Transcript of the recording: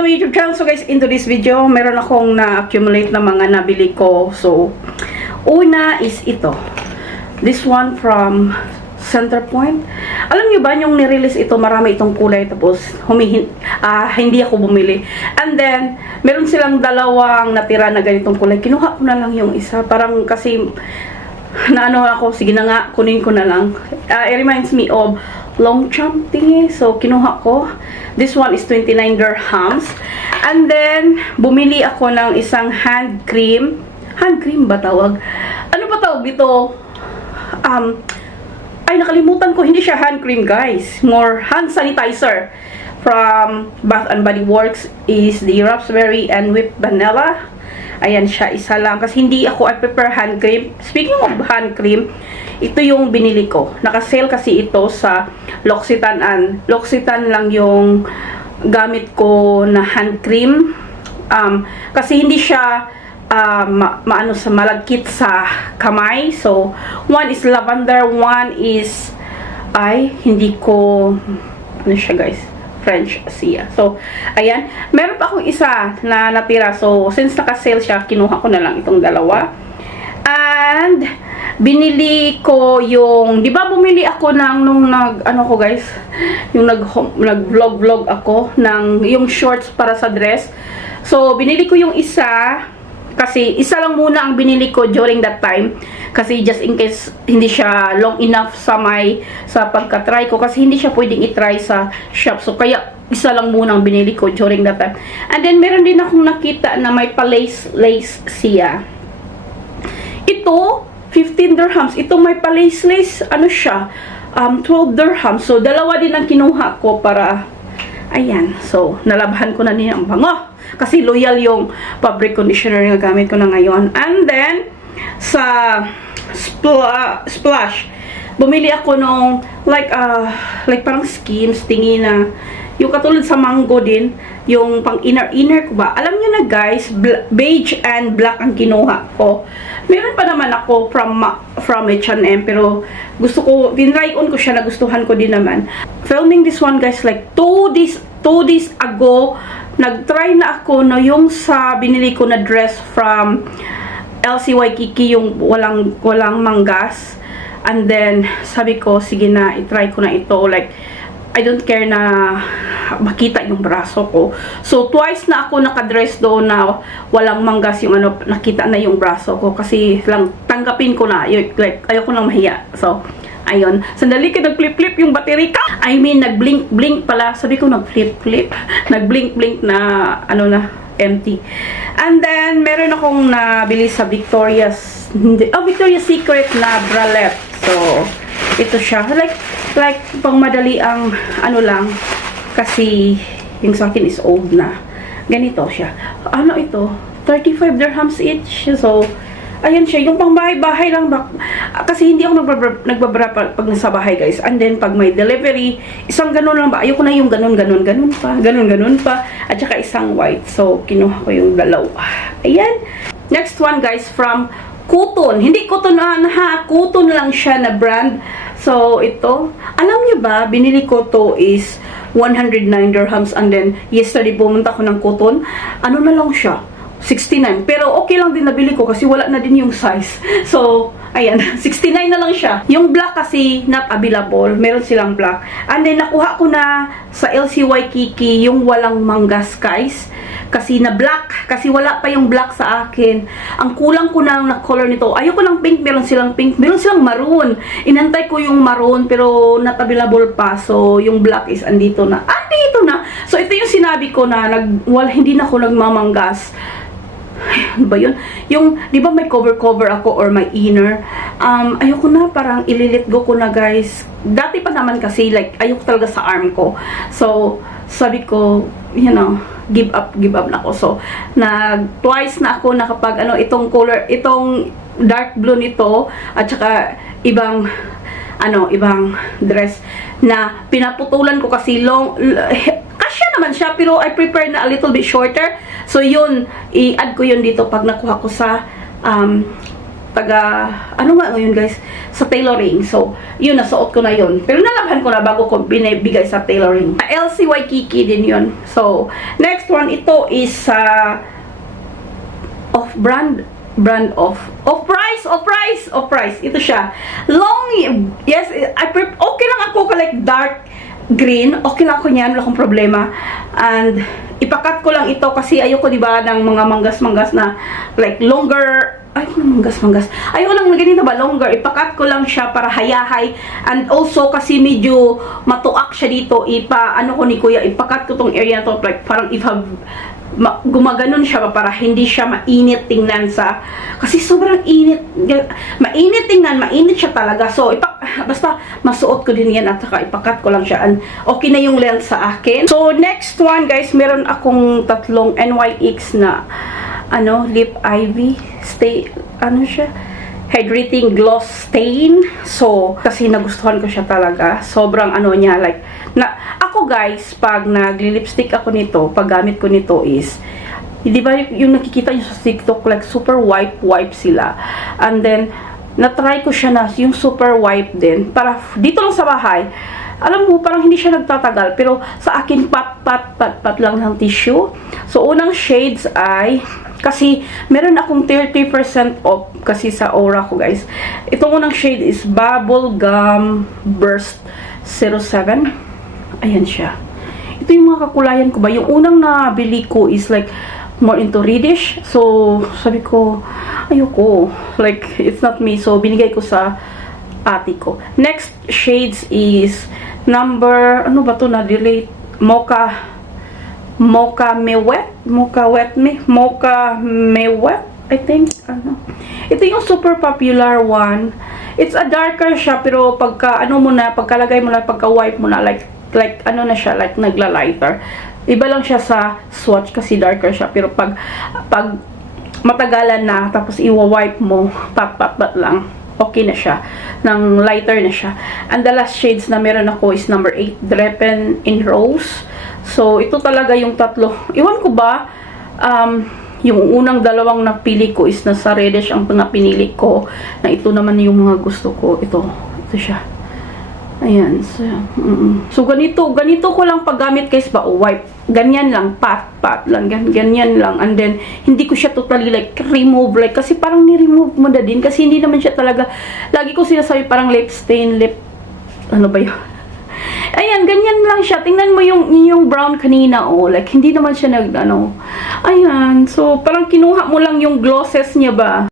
to my YouTube channel. So guys, into this video, meron akong na-accumulate na mga nabili ko. So, una is ito. This one from Centerpoint. Alam niyo ba, yung nirelease ito, marami itong kulay. Tapos, hindi ako bumili. And then, meron silang dalawang natira na ganitong kulay. Kinuha ko na lang yung isa. Parang kasi, naano ako, sige na nga, kunin ko na lang. It reminds me of Longchamp thingy. So, kinuha ko. This one is 29 dirhams. And then, bumili ako ng isang hand cream. Hand cream ba tawag? Ano ba tawag dito? Ay, nakalimutan ko. Hindi siya hand cream, guys. More hand sanitizer. From Bath and Body Works is the Raspberry and Whipped Vanilla. Ayan siya, isa lang. Kasi hindi ako, I prefer hand cream. Speaking of hand cream, ito yung binili ko. Naka-sale kasi ito sa L'Occitane, and L'Occitane lang yung gamit ko na hand cream. Kasi hindi siya maano sa malagkit sa kamay. So, one is lavender, one is hindi ko ano siya, guys, French siya. So, ayan. Meron pa akong isa na natira. So, since naka-sale siya, kinuha ko na lang itong dalawa. And, binili ko yung, di ba bumili ako ng, nung ano ko guys, yung nag-vlog ako, ng, yung shorts para sa dress. So, binili ko yung isa, kasi isa lang muna ang binili ko during that time. Kasi just in case hindi siya long enough sa pagka-try ko. Kasi hindi siya pwedeng i-try sa shop. So, kaya isa lang muna ang binili ko during that time. And then, meron din akong nakita na may pa-lace siya. Ito, 15 dirhams. Ito may pa-lace. Ano siya? 12 dirhams. So, dalawa din ang kinuha ko para, ayan. So, nalabahan ko na din ang bango. Kasi loyal yung fabric conditioner na gamit ko na ngayon. And then, sa Splash, bumili ako nung, like parang Skims, tingi na, yung katulad sa mango din, yung pang inner ko ba. Alam niyo na guys, beige and black ang kinuha ko. Meron pa naman ako from H&M, pero gusto ko, tinry on ko siya, nagustuhan ko din naman. Filming this one guys, like 2 days ago, nag-try na ako na yung sa binili ko na dress from LC Waikiki, yung walang manggas. And then, sabi ko, sige na, i-try ko na ito. Like, I don't care na makita yung braso ko. So, twice na ako nakadress doon na walang manggas yung ano, nakita na yung braso ko. Kasi lang, tanggapin ko na. Like, ayoko nang mahiya. So, ayun. Sandali ka, nag-flip-flip yung battery ka. I mean, nag-blink-blink pala. Sabi ko, nag-flip-flip. Nag-blink-blink na, ano na, empty. And then, meron akong nabili sa Victoria's Secret na bralette. So, ito siya. Like, pang madali ang, ano lang, kasi, yung sa akin is old na. Ganito siya. Ano ito? 35 dirhams each. So, ayan siya, yung pang bahay-bahay lang ba? Kasi hindi ako nagbabara pag nasa bahay, guys. And then, pag may delivery, isang ganun lang ba? Ayoko na yung ganun pa. At saka isang white. So, kinuha ko yung dalawa. Ayan. Next one, guys, from Kuton. Hindi Kuton Kuton lang siya na brand. So, ito. Alam niyo ba, binili ko to is 109 dirhams. And then, yesterday, pumunta ko ng Kuton. Ano na lang siya? 69. Pero okay lang din nabili ko kasi wala na din yung size. So, ayan. 69 na lang siya. Yung black kasi not available. Meron silang black. And then, nakuha ko na sa LC Waikiki yung walang manggas, guys. Kasi na black. Kasi wala pa yung black sa akin. Ang kulang ko na color nito. Ayoko ng pink. Meron silang pink. Meron silang maroon. Inantay ko yung maroon pero not available pa. So, yung black is andito na. Andito na. So, ito yung sinabi ko na hindi na ako nagmamanggas. Ano ba yun? Yung, di ba may cover ako or may inner? Ayoko na, parang ililit go ko na, guys. Dati pa naman kasi, like, ayoko talaga sa arm ko. So, sabi ko, you know, give up na ako. So, twice na ako nakapag, itong color, itong dark blue nito, at saka ibang dress na pinaputulan ko kasi kasya naman siya, pero I prefer na a little bit shorter. So, yun, i-add ko yun dito pag nakuha ko sa ano nga yun guys, sa tailoring. So, yun, nasuot ko na yun. Pero nalabhan ko na bago ko binibigay sa tailoring. LC Waikiki din yun. So, next one, ito is off-brand off-price. Ito siya. Long, yes, okay lang ako like dark green. Okay lang ako niyan, wala akong problema. And, ipakat ko lang ito kasi ayoko, diba, ng mga manggas-manggas na like longer. Ayoko ng manggas-manggas. Ayoko lang na ganito ba, longer. Ipakat ko lang siya para hayahay. And also, kasi medyo matuak siya dito. Ano ko ni Kuya, ipakat ko tong area na to. Like, parang gumaganon siya para hindi siya mainit tingnan kasi sobrang init. Mainit tingnan, mainit siya talaga. So, basta masuot ko din yan at saka ipakat ko lang siya. And okay na yung length sa akin. So, next one, guys, meron akong tatlong NYX na lip ivy siya, hydrating gloss stain. So, kasi nagustuhan ko siya talaga. Sobrang niya, like, ako guys, pag nagli-lipstick ako nito, pag gamit ko nito is, di ba yung nakikita nyo sa TikTok, like, super wipe sila. And then, na-try ko siya na, yung super wipe din, para dito lang sa bahay, alam mo, parang hindi siya nagtatagal, pero sa akin, pat lang ng tissue. So, unang shades ay, kasi meron akong 30% off kasi sa Aura ko, guys. Itong unang shade is Bubble Gum Burst 07. Ayan siya. Ito yung mga kakulayan ko ba. Yung unang nabili ko is like more into reddish. So, sabi ko, ayoko. Like, it's not me. So, binigay ko sa ate ko. Next shades is number, ano ba to na-delete? Mocha Mewet, I think. Ito yung super popular one. It's a darker siya, pero pagkalagay mo na, pagka-wipe mo na, like na siya, like nagla-lighter. Iba lang siya sa swatch kasi darker siya, pero pag matagalan na, tapos iwa-wipe mo, pat lang, okay na siya. Nang lighter na siya. And the last shades na meron ako is number 8, Drepen in Rose. So, ito talaga yung tatlo. Iwan ko ba, yung unang dalawang napili ko is nasa reddish ang pinili ko. Na ito naman yung mga gusto ko. Ito siya. Ayan. So, ganito ko lang paggamit guys ba, wipe. Ganyan lang, pat lang, ganyan lang. And then, hindi ko siya totally like remove, like, kasi parang ni-remove mo na din. Kasi hindi naman siya talaga, lagi ko sinasabi parang lip stain, ano ba yun? Ayan, ganyan lang siya. Tingnan mo yung brown kanina, like, hindi naman siya ayan. So, parang kinuha mo lang yung glosses niya ba?